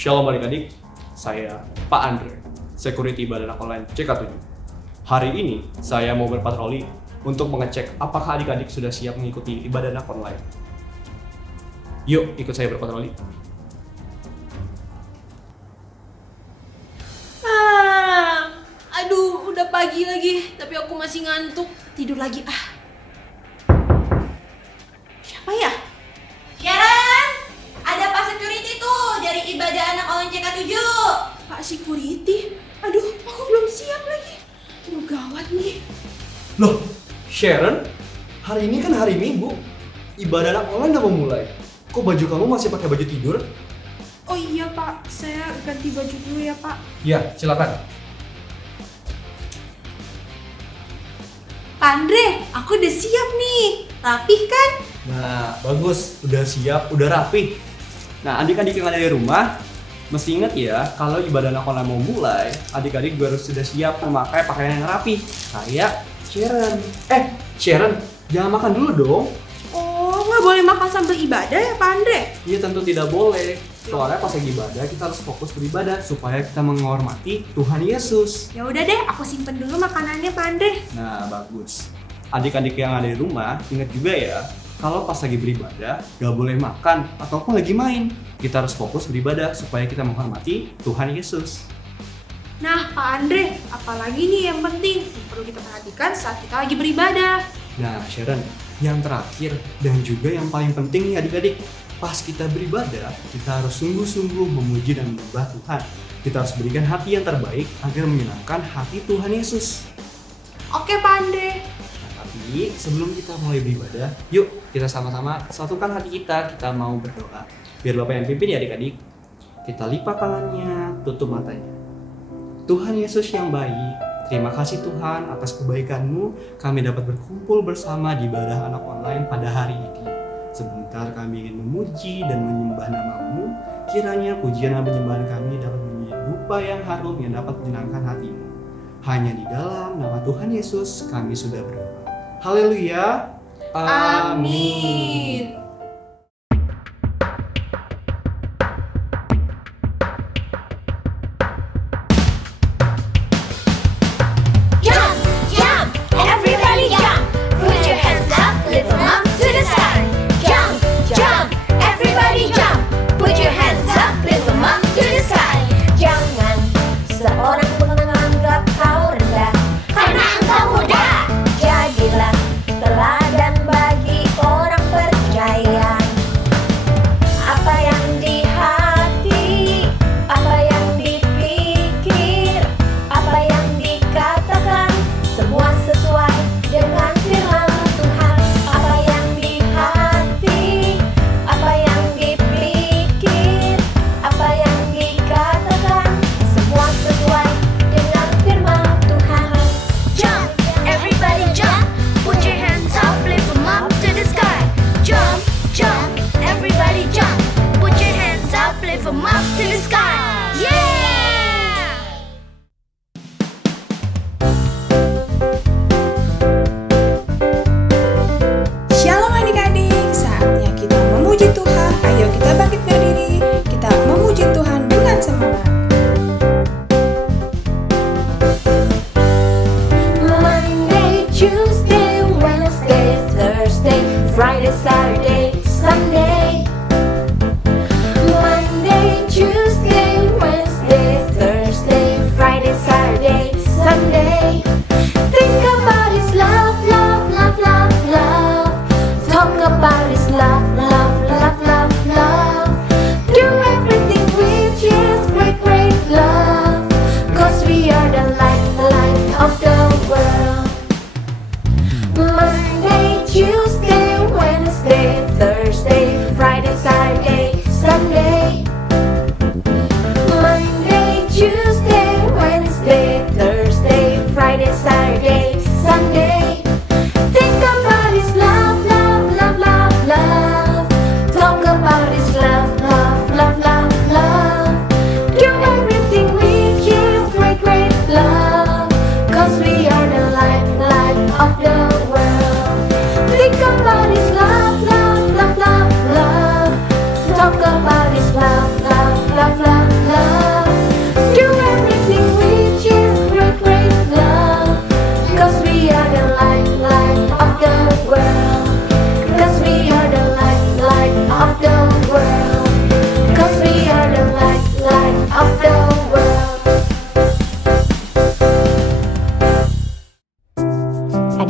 Shalom adik-adik, saya Pak Andre, Security Badan Online CK7. Hari ini saya mau berpatroli untuk mengecek apakah adik-adik sudah siap mengikuti ibadah anak online. Yuk ikut saya berpatroli. Aduh, udah pagi lagi, tapi aku masih ngantuk. Tidur lagi Siapa ya? Sharon, ada Pak Security tuh dari ibadah anak online CK7. Pak Security? Aduh, aku belum siap lagi. Aduh, gawat nih. Loh, Sharon, hari ini kan hari Minggu. Ibadah anak online udah mau mulai. Kok baju kamu masih pakai baju tidur? Oh iya Pak, saya ganti baju dulu ya Pak. Ya, silakan. Pak Andre, aku udah siap nih. Rapih kan? Nah, bagus. Udah siap, udah rapi. Nah, adik-adik yang ada di rumah, mesti ingat ya, kalau ibadah anak online mau mulai, adik-adik juga harus sudah siap memakai pakaian yang rapi. Kayak Sharon. Sharon, jangan makan dulu dong. Oh, nggak boleh makan sambil ibadah ya Pak Andre? Iya, tentu tidak boleh. Soalnya pas lagi ibadah, kita harus fokus beribadah supaya kita menghormati Tuhan Yesus. Ya udah deh, aku simpen dulu makanannya Pak Andre. Nah, bagus. Adik-adik yang ada di rumah, ingat juga ya, kalau pas lagi beribadah, gak boleh makan ataupun lagi main. Kita harus fokus beribadah supaya kita menghormati Tuhan Yesus. Nah Pak Andre, apalagi nih yang penting yang perlu kita perhatikan saat kita lagi beribadah? Nah, Sharon, yang terakhir dan juga yang paling penting nih adik-adik, pas kita beribadah, kita harus sungguh-sungguh memuji dan menyembah Tuhan. Kita harus berikan hati yang terbaik agar menyenangkan hati Tuhan Yesus. Oke Pak Andre. Tapi sebelum kita mulai beribadah, yuk kita sama-sama satukan hati kita mau berdoa. Biar Bapak yang pimpin ya adik-adik. Kita lipat tangannya, tutup matanya. Tuhan Yesus yang baik, terima kasih Tuhan atas kebaikan-Mu, kami dapat berkumpul bersama di ibadah anak online pada hari ini. Sebentar kami ingin memuji dan menyembah nama-Mu, kiranya pujian dan penyembahan kami dapat menjadi dupa yang harum yang dapat menyenangkan hati-Mu. Hanya di dalam nama Tuhan Yesus kami sudah berdoa. Haleluya. Amin. Jump, jump, everybody jump. Put your hands up, lift them up to the sky. Jump, jump, everybody jump. Put your hands up, lift them up to the sky. Jangan seorang pun menganggap kau rendah, karena engkau muda. Jadilah teladan bagi orang percaya.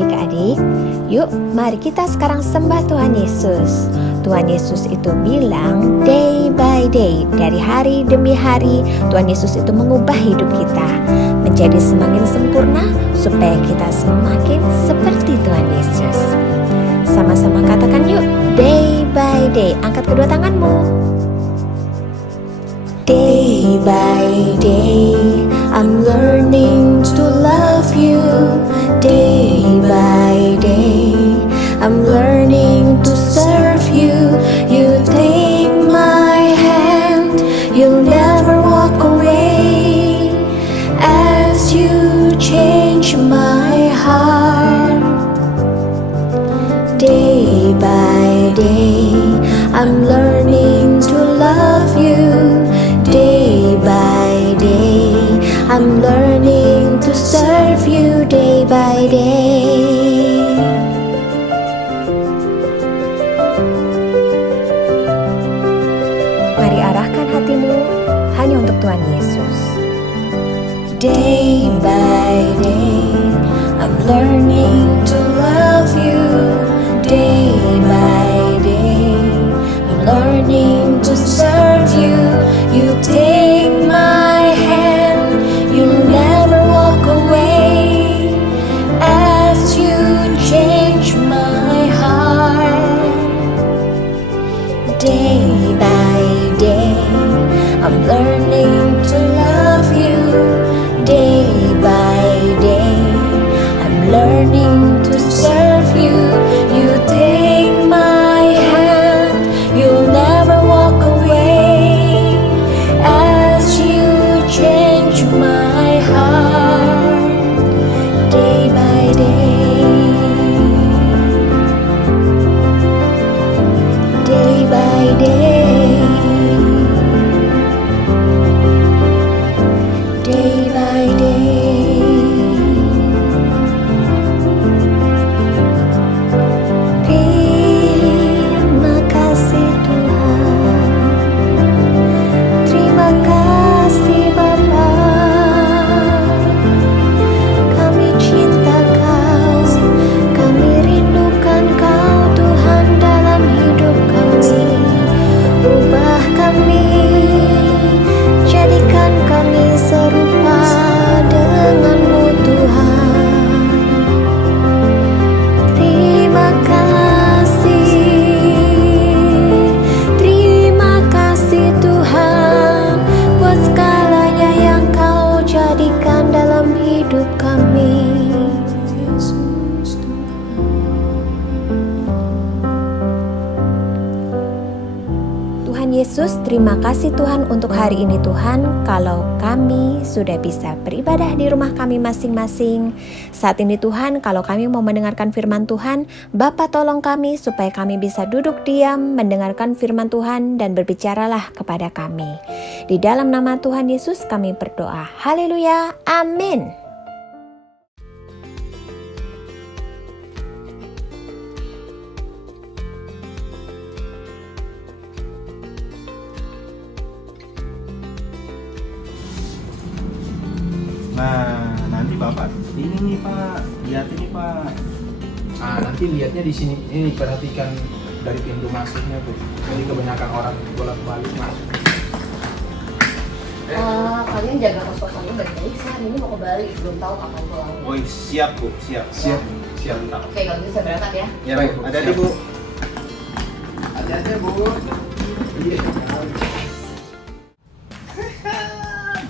adik-adik, yuk mari kita sekarang sembah Tuhan Yesus. Tuhan Yesus itu bilang day by day, dari hari demi hari Tuhan Yesus itu mengubah hidup kita menjadi semakin sempurna supaya kita semakin seperti Tuhan Yesus. Sama-sama katakan yuk, day by day. Angkat kedua tanganmu. Day by day, I'm learning to love you. Day by day, I'm learning to serve you. You take my hand, you'll never walk away. As you change my heart. Day by day, I'm learning to love you. Day by day, I'm learning to serve you day by day. Mari arahkan hatimu hanya untuk Tuhan Yesus. Day by day, I'm learning to love you. Day by day, I'm learning to serve you. You take my hand, you'll never walk away. As you change my heart. Day by day, I'm learning to love you. Day by day, I'm learning to serve you. You take my hand, you'll never walk away. As you change my heart. Day by day. Day by day. Day by day. Terima kasih Tuhan. Terima kasih Bapa. Kami cinta Kau, kami rindukan Kau Tuhan dalam hidup kami. Ubah kami, jadikan kami serupa dengan-Mu Tuhan. Terima kasih Tuhan buat segalanya yang Kau jadikan dalam hidup kami. Tuhan Yesus, terima kasih Tuhan untuk hari ini Tuhan. Kalau kami sudah bisa beribadah di rumah kami masing-masing. Saat ini Tuhan, kalau kami mau mendengarkan firman Tuhan, Bapa tolong kami supaya kami bisa duduk diam, mendengarkan firman Tuhan dan berbicaralah kepada kami. Di dalam nama Tuhan Yesus kami berdoa. Haleluya, amin. Nah, nanti Bapak ini nih Pak, lihat ini Pak. Nah, nanti lihatnya di sini. Ini perhatikan dari pintu masuknya tuh. Jadi kebanyakan orang bolak-balik masuk. Kalian jaga kos-kosannya baik-baik. Saya hari ini mau ke Bali, belum tahu kapan pulang. Oh, siap Bu, siap. Bentar. Oke, kalau gitu saya berangkat ya. Ya baik, hati-hati Bu. Hati-hati Bu. Iya.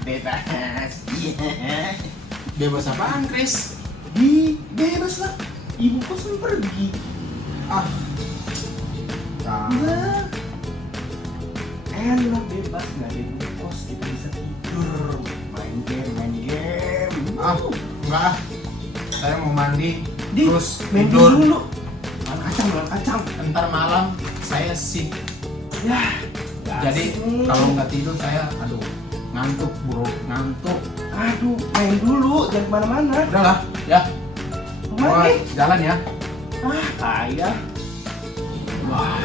Bebas. Bebas apaan, Chris? Bebas lah. Ibu kos kan pergi. Nah. Enak bebas, nggak ada ibu kos, kita bisa tidur, main game. Enggak. Saya mau mandi, terus main tidur. dulu. Makan kacang. Ntar malam saya sip. Ya. Jadi kalau nggak tidur saya, ngantuk bro, ngantuk. Aduh, main dulu, jangan kemana-mana. Udahlah, ya. Kemana nih? Jalan ya. Ayah. Wah.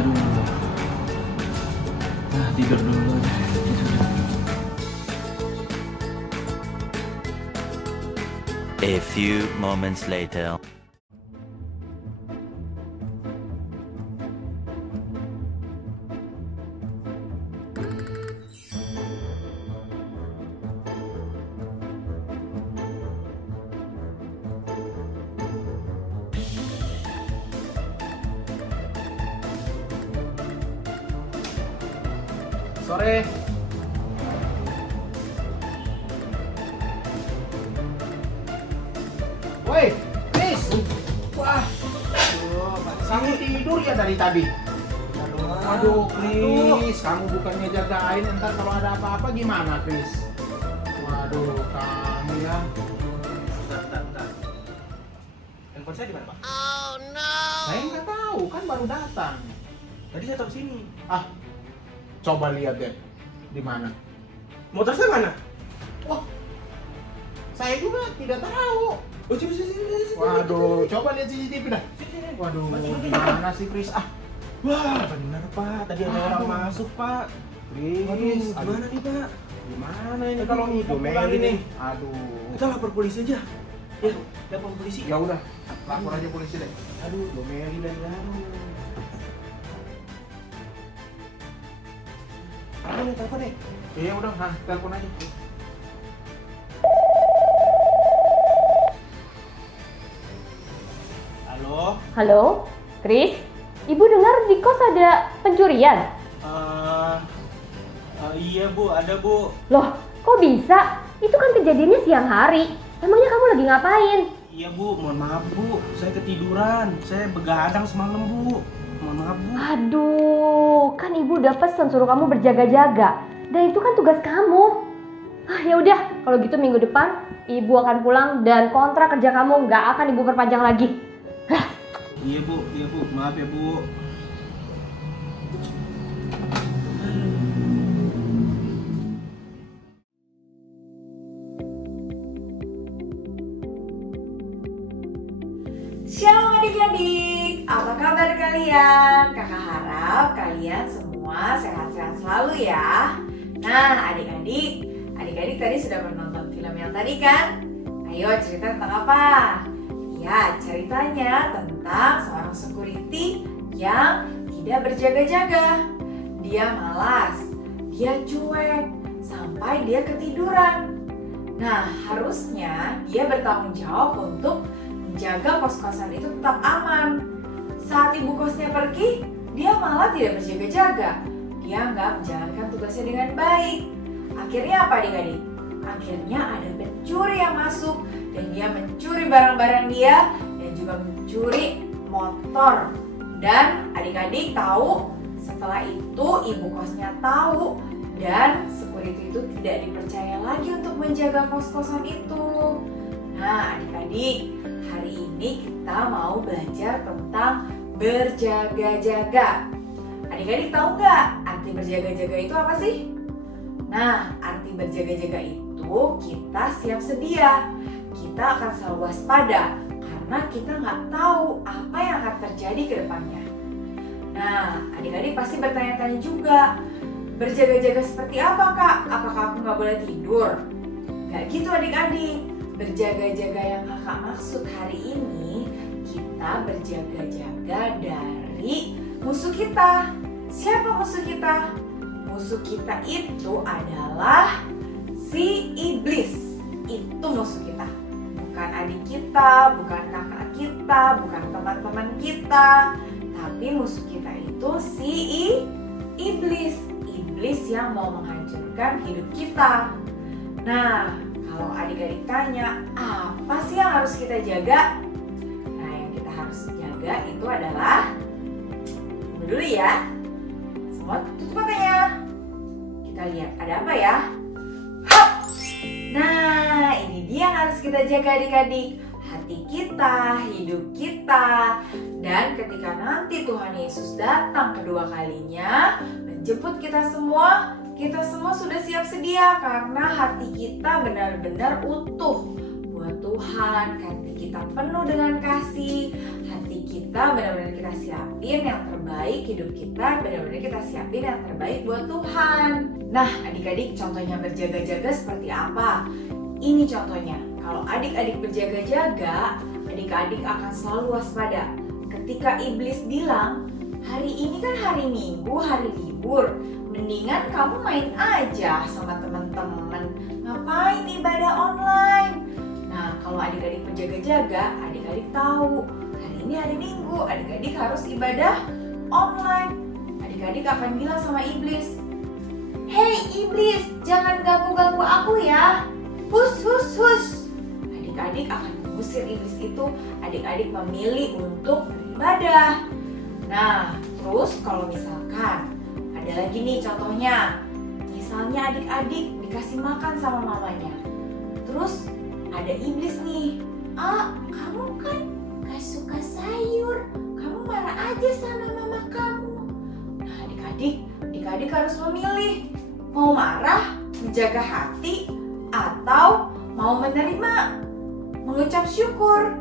Aduh. Nah, tidur dulu. A few moments later. Sore. Woi, Chris. Wah. Kamu tidur ya dari tadi? Aduh, Chris, kamu bukannya jagain, ntar kalau ada apa-apa gimana, Chris? Waduh, kamu ya. Bentar. Handphone saya di mana, Pak? Oh no. Saya nggak tahu, kan baru datang. Tadi saya taruh sini. Ah, coba lihat deh, di mana? Motor saya mana? Wah, saya juga tidak tahu. Oh, sini. Waduh, coba lihat CCTV dah. Waduh, gimana sih, Chris? Ah, wah, benar Pak. Tadi ada orang masuk, Pak. Chris, gimana nih, Pak? Gimana ini kalau pulang ini? Aduh. Kita lapor polisi aja. Ya, lapor polisi. Ya udah, lapor aja polisi deh. Aduh, domeli lagi. Telepon nih. Iya udah, nah telepon aja. Halo, Chris? Ibu dengar di kos ada pencurian? Iya Bu, ada Bu. Loh, kok bisa? Itu kan kejadiannya siang hari. Emangnya kamu lagi ngapain? Iya Bu, mohon maaf Bu, saya ketiduran. Saya begadang semalam Bu. Mohon maaf Bu. Aduh, kan ibu udah pesan suruh kamu berjaga-jaga. Dan itu kan tugas kamu. Ya udah, kalau gitu minggu depan ibu akan pulang dan kontrak kerja kamu nggak akan ibu perpanjang lagi. Iya Bu, maaf ya Bu. Shalom adik-adik, apa kabar kalian? Kakak harap kalian semua sehat-sehat selalu ya. Nah adik-adik tadi sudah menonton film yang tadi kan? Ayo cerita tentang apa? Ya ceritanya tentang seorang security yang tidak berjaga-jaga. Dia malas, dia cuek, sampai dia ketiduran. Nah harusnya dia bertanggung jawab untuk menjaga kos-kosan itu tetap aman. Saat ibu kosnya pergi, dia malah tidak berjaga-jaga. Dia nggak menjalankan tugasnya dengan baik. Akhirnya apa adik-adik? Akhirnya ada pencuri yang masuk dan dia mencuri barang-barang dia dan juga mencuri motor. Dan adik-adik tahu, setelah itu ibu kosnya tahu dan security itu tidak dipercaya lagi untuk menjaga kos-kosan itu. Nah adik-adik, hari ini kita mau belajar tentang berjaga-jaga. Adik-adik tahu nggak arti berjaga-jaga itu apa sih? Nah, arti berjaga-jaga itu kita siap sedia. Kita akan selalu waspada karena kita nggak tahu apa yang akan terjadi ke depannya. Nah, adik-adik pasti bertanya-tanya juga, berjaga-jaga seperti apa Kak? Apakah aku nggak boleh tidur? Nggak gitu adik-adik. Berjaga-jaga yang kakak maksud hari ini, kita berjaga-jaga dari musuh kita. Siapa musuh kita? Musuh kita itu adalah si iblis. Itu musuh kita. Bukan adik kita, bukan kakak kita, bukan teman-teman kita. Tapi musuh kita itu si iblis. Iblis yang mau menghancurkan hidup kita. Nah, kalau adik-adik tanya, apa sih yang harus kita jaga? Nah, yang kita harus jaga itu adalah, tunggu dulu ya. Semua tutup matanya. Kita lihat, ada apa ya? Hop! Nah, ini dia yang harus kita jaga adik-adik. Hati kita, hidup kita. Dan ketika nanti Tuhan Yesus datang kedua kalinya, menjemput kita semua sudah siap sedia karena hati kita benar-benar utuh buat Tuhan. Hati kita penuh dengan kasih, hati kita kita benar-benar kita siapin yang terbaik, hidup kita benar-benar kita siapin yang terbaik buat Tuhan. Nah, adik-adik, contohnya berjaga-jaga seperti apa? Ini contohnya, kalau adik-adik berjaga-jaga, adik-adik akan selalu waspada. Ketika iblis bilang, hari ini kan hari Minggu, hari libur, mendingan kamu main aja sama teman-teman. Ngapain ibadah online? Nah, kalau adik-adik berjaga-jaga, adik-adik tahu hari ini hari Minggu, adik-adik harus ibadah online. Adik-adik akan bilang sama iblis, "Hei iblis, jangan ganggu-ganggu aku ya. Hus, hus, hus." Adik-adik akan mengusir iblis itu, adik-adik memilih untuk beribadah. Nah, terus kalau misalkan ada lagi nih contohnya, misalnya adik-adik dikasih makan sama mamanya, terus ada iblis nih, kamu kan gak suka sayur, kamu marah aja sama mama kamu. Nah, adik-adik harus memilih, mau marah, menjaga hati, atau mau menerima, mengucap syukur.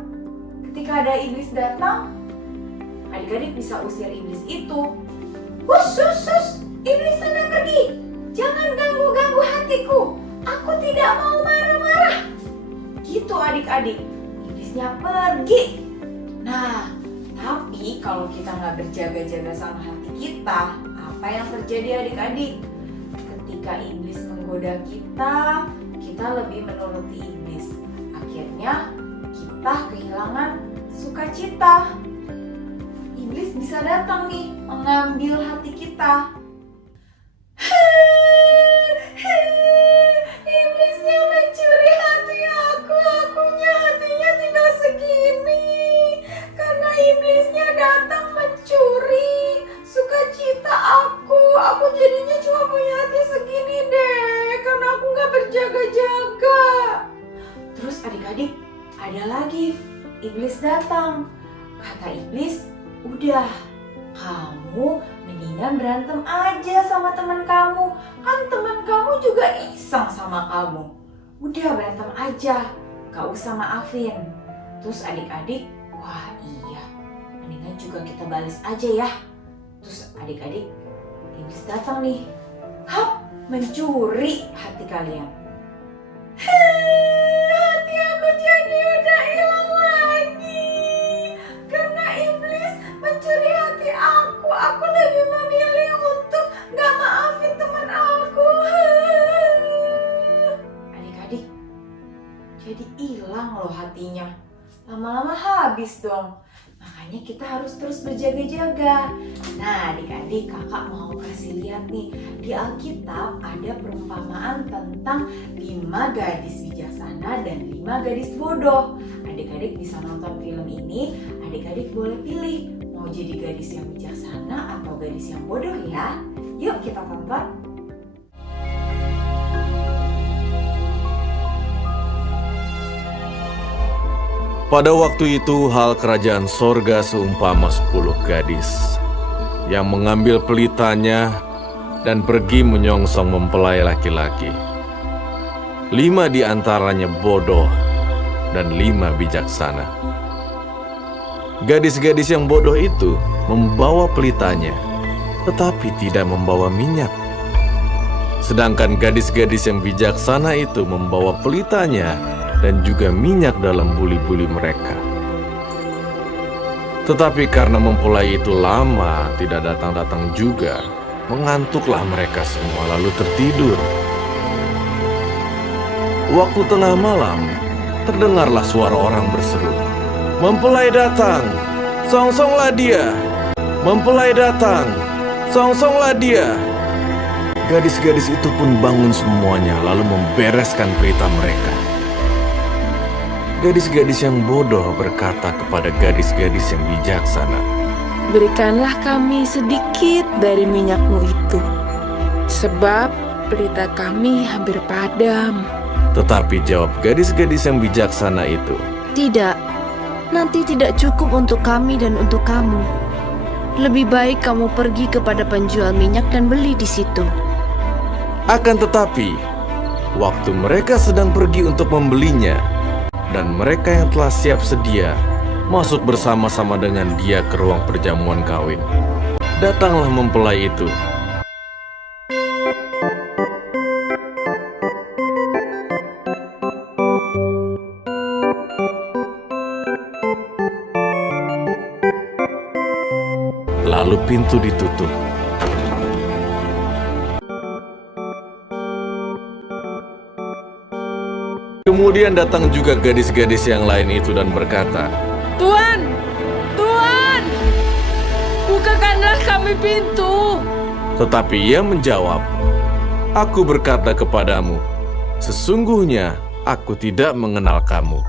Ketika ada iblis datang, adik-adik bisa usir iblis itu. Hus, hus, hus, iblis sana pergi, jangan ganggu-ganggu hatiku, aku tidak mau marah-marah. Gitu adik-adik, iblisnya pergi. Nah, tapi kalau kita nggak berjaga-jaga sama hati kita, apa yang terjadi adik-adik? Ketika iblis menggoda kita, kita lebih menuruti iblis. Akhirnya kita kehilangan sukacita. Iblis bisa datang nih, mengambil hati kita. Iblisnya mencuri hati aku, akunya hatinya tinggal segini. Karena iblisnya datang mencuri sukacita aku jadinya cuma punya hati segini deh, karena aku gak berjaga-jaga. Terus adik-adik, ada lagi, iblis datang. Kata iblis, udah, kamu mendingan berantem aja sama teman kamu. Kan teman kamu juga iseng sama kamu. Udah berantem aja, gak usah maafin. Terus adik-adik, wah iya, mendingan juga kita balas aja ya. Terus adik-adik, iblis datang nih, mencuri hati kalian. Hati aku jadi udah hilang lagi. Karena iblis mencuri hati aku lebih memilih untuk gak maafin teman aku. Adik-adik, jadi hilang loh hatinya. Lama-lama habis dong. Makanya kita harus terus berjaga-jaga. Nah adik-adik, kakak mau kasih lihat nih, di Alkitab ada perumpamaan tentang 5 gadis bijaksana dan 5 gadis bodoh. Adik-adik bisa nonton film ini, adik-adik boleh pilih mau jadi gadis yang bijaksana atau gadis yang bodoh ya. Yuk kita tonton. Pada waktu itu hal kerajaan sorga seumpama 10 gadis yang mengambil pelitanya dan pergi menyongsong mempelai laki-laki. 5 di antaranya bodoh dan 5 bijaksana. Gadis-gadis yang bodoh itu membawa pelitanya, tetapi tidak membawa minyak. Sedangkan gadis-gadis yang bijaksana itu membawa pelitanya dan juga minyak dalam buli-buli mereka. Tetapi karena mempelai itu lama tidak datang-datang juga, mengantuklah mereka semua lalu tertidur. Waktu tengah malam, terdengarlah suara orang berseru, "Mempelai datang, songsonglah dia! Mempelai datang, songsonglah dia!" Gadis-gadis itu pun bangun semuanya lalu membereskan pelita mereka. Gadis-gadis yang bodoh berkata kepada gadis-gadis yang bijaksana, "Berikanlah kami sedikit dari minyakmu itu, sebab pelita kami hampir padam." Tetapi jawab gadis-gadis yang bijaksana itu, "Tidak, nanti tidak cukup untuk kami dan untuk kamu. Lebih baik kamu pergi kepada penjual minyak dan beli di situ." Akan tetapi, waktu mereka sedang pergi untuk membelinya, dan mereka yang telah siap sedia masuk bersama-sama dengan dia ke ruang perjamuan kawin. Datanglah mempelai itu. Lalu pintu ditutup. Kemudian datang juga gadis-gadis yang lain itu dan berkata, Tuan, Tuan, bukakanlah kami pintu. Tetapi ia menjawab, Aku berkata kepadamu, sesungguhnya aku tidak mengenal kamu.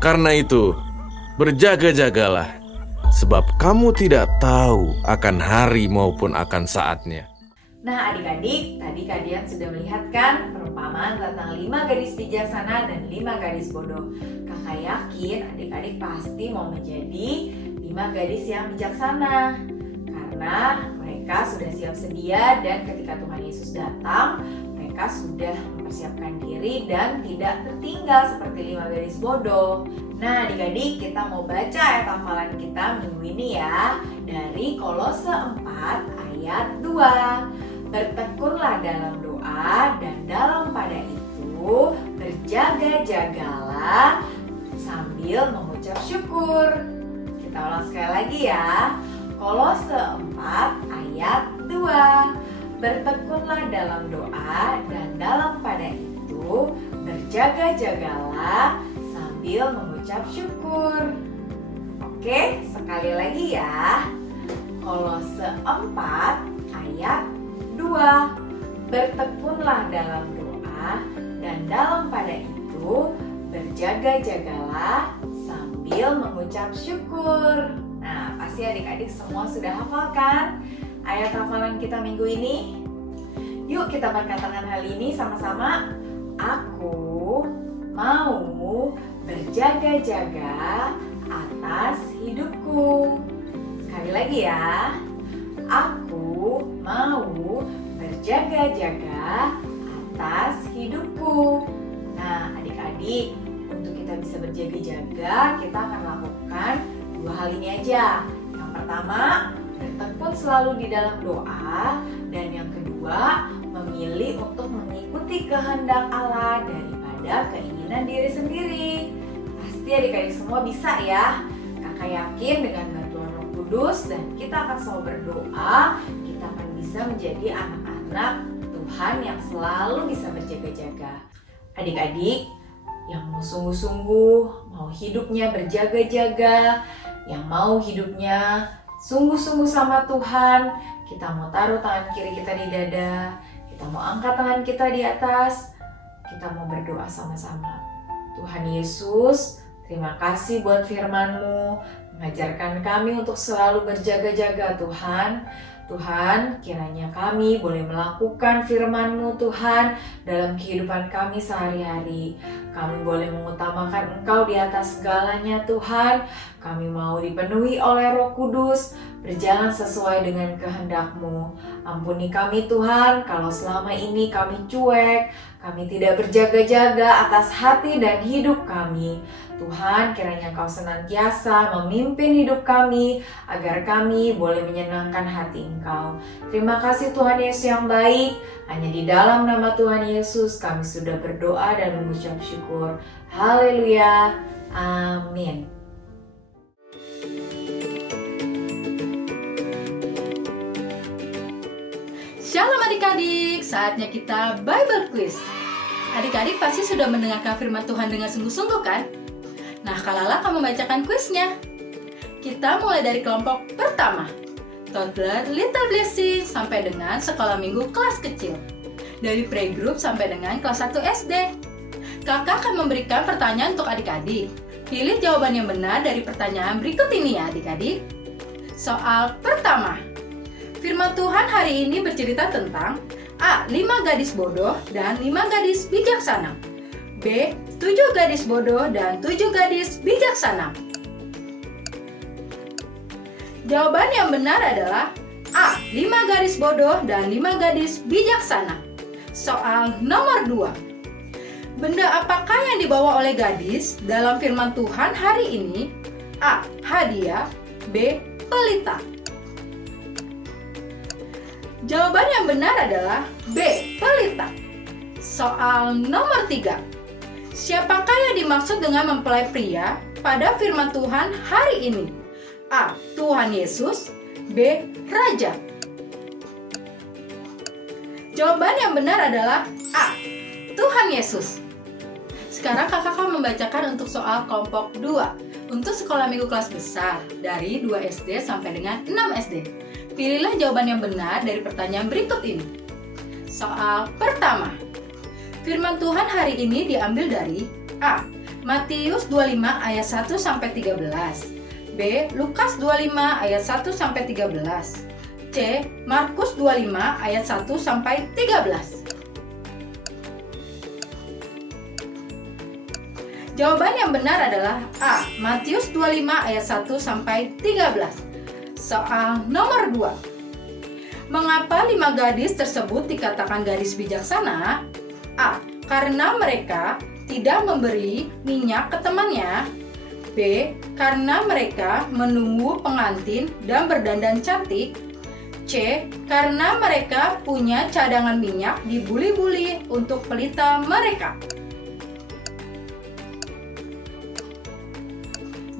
Karena itu, berjaga-jagalah, sebab kamu tidak tahu akan hari maupun akan saatnya. Nah adik-adik, tadi kalian sudah melihat kan perumpamaan tentang 5 gadis bijaksana dan 5 gadis bodoh. Kakak yakin adik-adik pasti mau menjadi 5 gadis yang bijaksana. Karena mereka sudah siap sedia dan ketika Tuhan Yesus datang, mereka sudah mempersiapkan diri dan tidak tertinggal seperti 5 gadis bodoh. Nah adik-adik, kita mau baca ayat hafalan kita minggu ini ya, dari Kolose 4 ayat 2. Bertekunlah dalam doa dan dalam pada itu berjaga-jagalah sambil mengucap syukur. Kita ulang sekali lagi ya. Kolose 4 ayat 2. Bertekunlah dalam doa dan dalam pada itu berjaga-jagalah sambil mengucap syukur. Oke, sekali lagi ya. Kolose 4 ayat 2. Bertekunlah dalam doa dan dalam pada itu berjaga-jagalah sambil mengucap syukur. Nah, pasti adik-adik semua sudah hafal kan ayat hafalan kita minggu ini? Yuk kita perkatakan hal ini sama-sama. Aku mau berjaga-jaga atas hidupku. Sekali lagi ya. Aku mau berjaga-jaga atas hidupku. Nah, adik-adik, untuk kita bisa berjaga-jaga, kita akan lakukan 2 hal ini aja. Yang pertama, bertekun selalu di dalam doa, dan yang kedua, memilih untuk mengikuti kehendak Allah daripada keinginan diri sendiri. Pasti adik-adik semua bisa ya. Kakak yakin dengan bantuan Roh Kudus dan kita akan selalu berdoa, kita akan bisa menjadi anak-anak Tuhan yang selalu bisa berjaga-jaga. Adik-adik yang mau sungguh-sungguh, mau hidupnya berjaga-jaga, yang mau hidupnya sungguh-sungguh sama Tuhan, kita mau taruh tangan kiri kita di dada, kita mau angkat tangan kita di atas, kita mau berdoa sama-sama. Tuhan Yesus, terima kasih buat firman-Mu, mengajarkan kami untuk selalu berjaga-jaga Tuhan. Tuhan, kiranya kami boleh melakukan firman-Mu Tuhan dalam kehidupan kami sehari-hari. Kami boleh mengutamakan Engkau di atas segalanya Tuhan. Kami mau dipenuhi oleh Roh Kudus, berjalan sesuai dengan kehendak-Mu. Ampuni kami Tuhan, kalau selama ini kami cuek, kami tidak berjaga-jaga atas hati dan hidup kami. Tuhan, kiranya Engkau senantiasa memimpin hidup kami, agar kami boleh menyenangkan hati Engkau. Terima kasih Tuhan Yesus yang baik, hanya di dalam nama Tuhan Yesus kami sudah berdoa dan mengucap syukur. Haleluya, amin. Shalom adik-adik, saatnya kita Bible Quiz. Adik-adik pasti sudah mendengarkan firman Tuhan dengan sungguh-sungguh kan? Nah, Kalala akan membacakan kuisnya. Kita mulai dari kelompok pertama, Toddler Little Blessing sampai dengan sekolah minggu kelas kecil. Dari playgroup sampai dengan kelas 1 SD. Kakak akan memberikan pertanyaan untuk adik-adik. Pilih jawaban yang benar dari pertanyaan berikut ini ya adik-adik. Soal pertama, firman Tuhan hari ini bercerita tentang A. 5 gadis bodoh dan 5 gadis bijaksana. B. 7 gadis bodoh dan 7 gadis bijaksana. Jawaban yang benar adalah A. 5 gadis bodoh dan 5 gadis bijaksana. Soal nomor 2. Benda apakah yang dibawa oleh gadis dalam firman Tuhan hari ini? A. Hadiah, B. Pelita. Jawaban yang benar adalah B. Pelita. Soal nomor 3. Siapakah yang dimaksud dengan mempelai pria pada firman Tuhan hari ini? A. Tuhan Yesus, B. Raja. Jawaban yang benar adalah A. Tuhan Yesus. Sekarang kakak akan membacakan untuk soal kelompok 2 untuk sekolah minggu kelas besar dari 2 SD sampai dengan 6 SD. Pilihlah jawaban yang benar dari pertanyaan berikut ini. Soal pertama. Firman Tuhan hari ini diambil dari A. Matius 25 ayat 1 sampai 13. B. Lukas 25 ayat 1 sampai 13. C. Markus 25 ayat 1 sampai 13. Jawaban yang benar adalah A. Matius 25 ayat 1 sampai 13. Soal nomor 2. Mengapa 5 gadis tersebut dikatakan gadis bijaksana? A. Karena mereka tidak memberi minyak ke temannya. B. Karena mereka menunggu pengantin dan berdandan cantik. C. Karena mereka punya cadangan minyak di buli-buli untuk pelita mereka.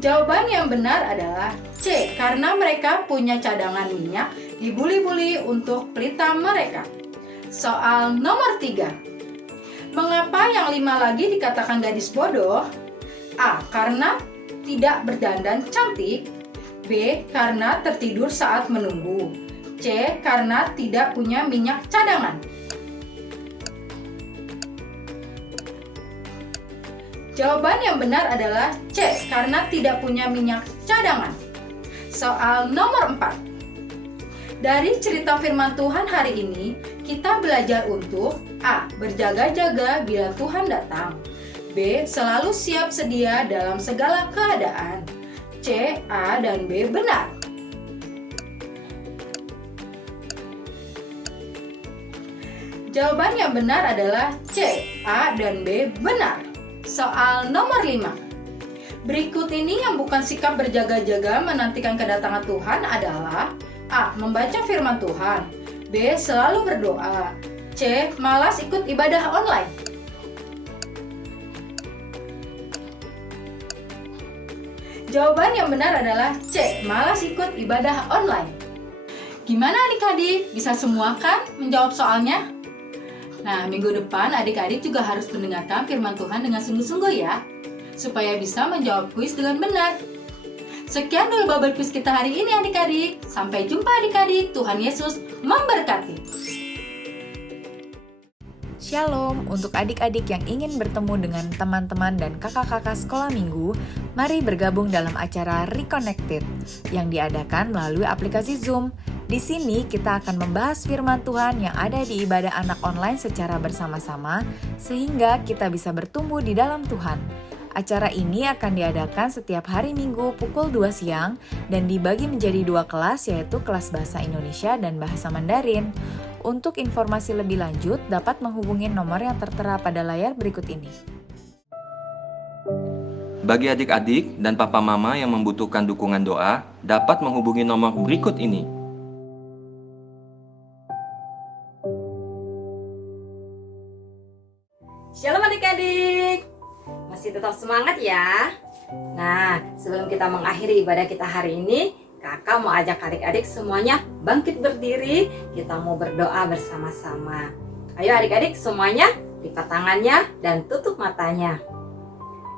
Jawaban yang benar adalah C. Karena mereka punya cadangan minyak di buli-buli untuk pelita mereka. Soal nomor 3. Mengapa yang 5 lagi dikatakan gadis bodoh? A. Karena tidak berdandan cantik. B. Karena tertidur saat menunggu. C. Karena tidak punya minyak cadangan. Jawaban yang benar adalah C. Karena tidak punya minyak cadangan. Soal nomor 4. Dari cerita firman Tuhan hari ini, kita belajar untuk A. Berjaga-jaga bila Tuhan datang. B. Selalu siap sedia dalam segala keadaan. C. A dan B benar. Jawaban yang benar adalah C. A dan B benar. Soal nomor 5. Berikut ini yang bukan sikap berjaga-jaga menantikan kedatangan Tuhan adalah A. Membaca firman Tuhan. B. Selalu berdoa. C. Malas ikut ibadah online. Jawaban yang benar adalah C. Malas ikut ibadah online. Gimana adik-adik? Bisa semua kan menjawab soalnya? Nah, minggu depan adik-adik juga harus mendengarkan firman Tuhan dengan sungguh-sungguh ya, supaya bisa menjawab kuis dengan benar. Sekian dulu bubble quiz kita hari ini adik-adik. Sampai jumpa adik-adik. Tuhan Yesus memberkati. Shalom, untuk adik-adik yang ingin bertemu dengan teman-teman dan kakak-kakak sekolah minggu, mari bergabung dalam acara Reconnected yang diadakan melalui aplikasi Zoom. Di sini kita akan membahas firman Tuhan yang ada di ibadah anak online secara bersama-sama, sehingga kita bisa bertumbuh di dalam Tuhan. Acara ini akan diadakan setiap hari Minggu pukul 2 siang dan dibagi menjadi 2 kelas, yaitu kelas Bahasa Indonesia dan Bahasa Mandarin. Untuk informasi lebih lanjut, dapat menghubungi nomor yang tertera pada layar berikut ini. Bagi adik-adik dan papa mama yang membutuhkan dukungan doa, dapat menghubungi nomor berikut ini. Shalom adik-adik, masih tetap semangat ya. Nah, sebelum kita mengakhiri ibadah kita hari ini, kakak mau ajak adik-adik semuanya bangkit berdiri. Kita mau berdoa bersama-sama. Ayo adik-adik semuanya, lipat tangannya dan tutup matanya.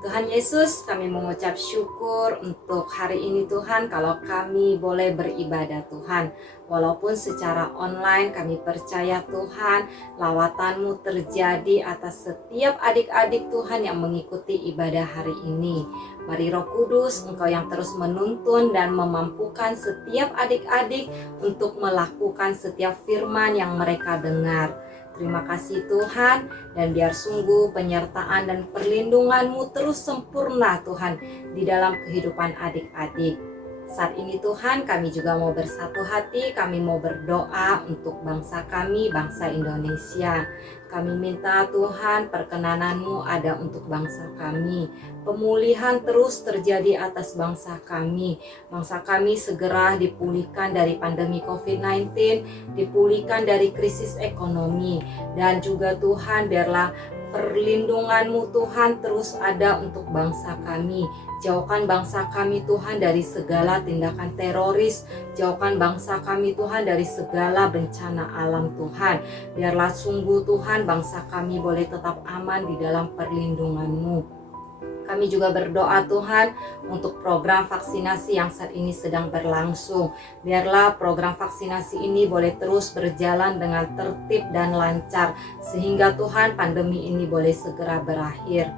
Tuhan Yesus, kami mengucap syukur untuk hari ini Tuhan, kalau kami boleh beribadah Tuhan. Walaupun secara online, kami percaya Tuhan, lawatan-Mu terjadi atas setiap adik-adik Tuhan yang mengikuti ibadah hari ini. Mari Roh Kudus, Engkau yang terus menuntun dan memampukan setiap adik-adik untuk melakukan setiap firman yang mereka dengar. Terima kasih Tuhan, dan biar sungguh penyertaan dan perlindungan-Mu terus sempurna Tuhan di dalam kehidupan adik-adik. Saat ini Tuhan, kami juga mau bersatu hati, kami mau berdoa untuk bangsa kami, bangsa Indonesia. Kami minta Tuhan, perkenanan-Mu ada untuk bangsa kami. Pemulihan terus terjadi atas bangsa kami. Bangsa kami segera dipulihkan dari pandemi COVID-19, dipulihkan dari krisis ekonomi. Dan juga Tuhan, biarlah perlindungan-Mu Tuhan terus ada untuk bangsa kami. Jauhkan bangsa kami Tuhan dari segala tindakan teroris. Jauhkan bangsa kami Tuhan dari segala bencana alam Tuhan. Biarlah sungguh Tuhan bangsa kami boleh tetap aman di dalam perlindungan-Mu. Kami juga berdoa Tuhan untuk program vaksinasi yang saat ini sedang berlangsung. Biarlah program vaksinasi ini boleh terus berjalan dengan tertib dan lancar. Sehingga Tuhan pandemi ini boleh segera berakhir.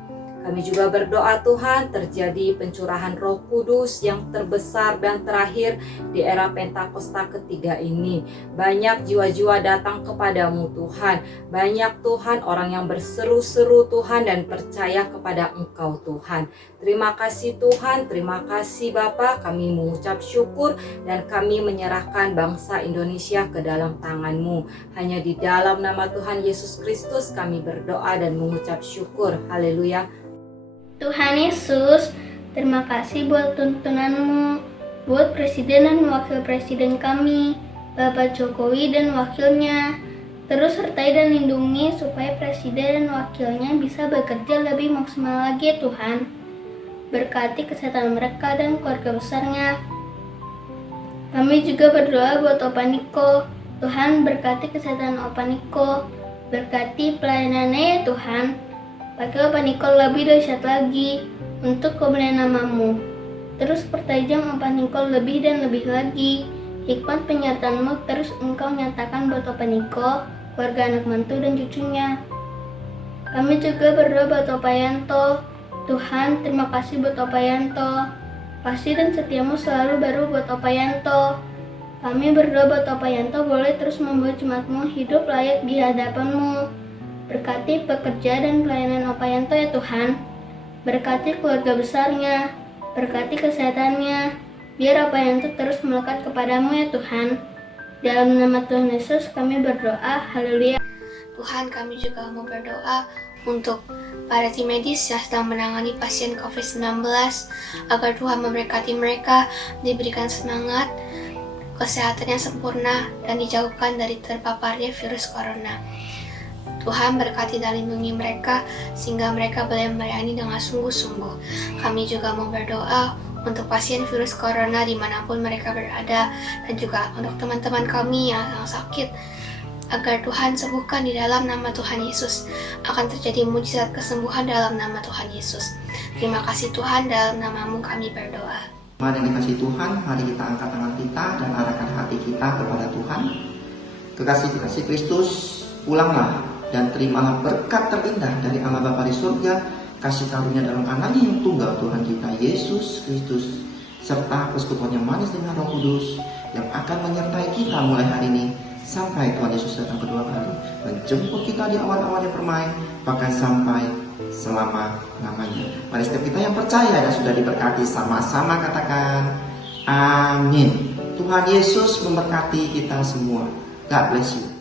Kami juga berdoa Tuhan terjadi pencurahan Roh Kudus yang terbesar dan terakhir di era Pentakosta ketiga ini. Banyak jiwa-jiwa datang kepadamu Tuhan. Banyak Tuhan orang yang berseru-seru Tuhan dan percaya kepada Engkau Tuhan. Terima kasih Tuhan, terima kasih Bapa. Kami mengucap syukur dan kami menyerahkan bangsa Indonesia ke dalam tangan-Mu. Hanya di dalam nama Tuhan Yesus Kristus kami berdoa dan mengucap syukur. Haleluya. Tuhan Yesus, terima kasih buat tuntunan-Mu, buat Presiden dan Wakil Presiden kami, Bapak Jokowi dan Wakilnya. Terus sertai dan lindungi supaya Presiden dan Wakilnya bisa bekerja lebih maksimal lagi ya Tuhan. Berkati kesehatan mereka dan keluarga besarnya. Kami juga berdoa buat Opa Niko. Tuhan berkati kesehatan Opa Niko. Berkati pelayanannya ya Tuhan. Pakai Opa Niko lebih dahsyat lagi untuk kemuliaan nama-Mu. Terus pertajam Opa Niko lebih dan lebih lagi. Hikmat penyertaan-Mu terus Engkau nyatakan buat Opa Niko, keluarga anak mantu dan cucunya. Kami juga berdoa buat Opa Yanto. Tuhan, terima kasih buat Opa Yanto. Kasih dan setia-Mu selalu baru buat Opa Yanto. Kami berdoa buat Opa Yanto boleh terus membuat jemaat-Mu hidup layak di hadapan-Mu. Berkati pekerja dan pelayanan Opa Yanto ya Tuhan. Berkati keluarga besarnya. Berkati kesehatannya. Biar Opa Yanto terus melekat kepadamu ya Tuhan. Dalam nama Tuhan Yesus kami berdoa. Haleluya. Tuhan, kami juga mau berdoa untuk para tim medis yang sedang menangani pasien COVID-19. Agar Tuhan memberkati mereka, diberikan semangat, kesehatan yang sempurna, dan dijauhkan dari terpaparnya virus corona. Tuhan berkati dan lindungi mereka sehingga mereka boleh melayani dengan sungguh-sungguh. Kami juga mau berdoa untuk pasien virus corona dimanapun mereka berada dan juga untuk teman-teman kami yang sakit agar Tuhan sembuhkan di dalam nama Tuhan Yesus. Akan terjadi mujizat kesembuhan dalam nama Tuhan Yesus. Terima kasih Tuhan, dalam nama-Mu kami berdoa. Mari dikasih Tuhan, mari kita angkat tangan kita dan arahkan hati kita kepada Tuhan. Kekasih-kekasih Kristus, pulanglah dan terimalah berkat terindah dari Allah Bapa di surga, kasih karunia dalam anaknya yang tunggal Tuhan kita Yesus Kristus, serta persekutuan yang manis dengan Roh Kudus yang akan menyertai kita mulai hari ini sampai Tuhan Yesus datang kedua kali menjemput kita di awan-awan yang permai, bahkan sampai selama-lamanya. Mari setiap kita yang percaya dan sudah diberkati sama-sama katakan amin. Tuhan Yesus memberkati kita semua. God bless you.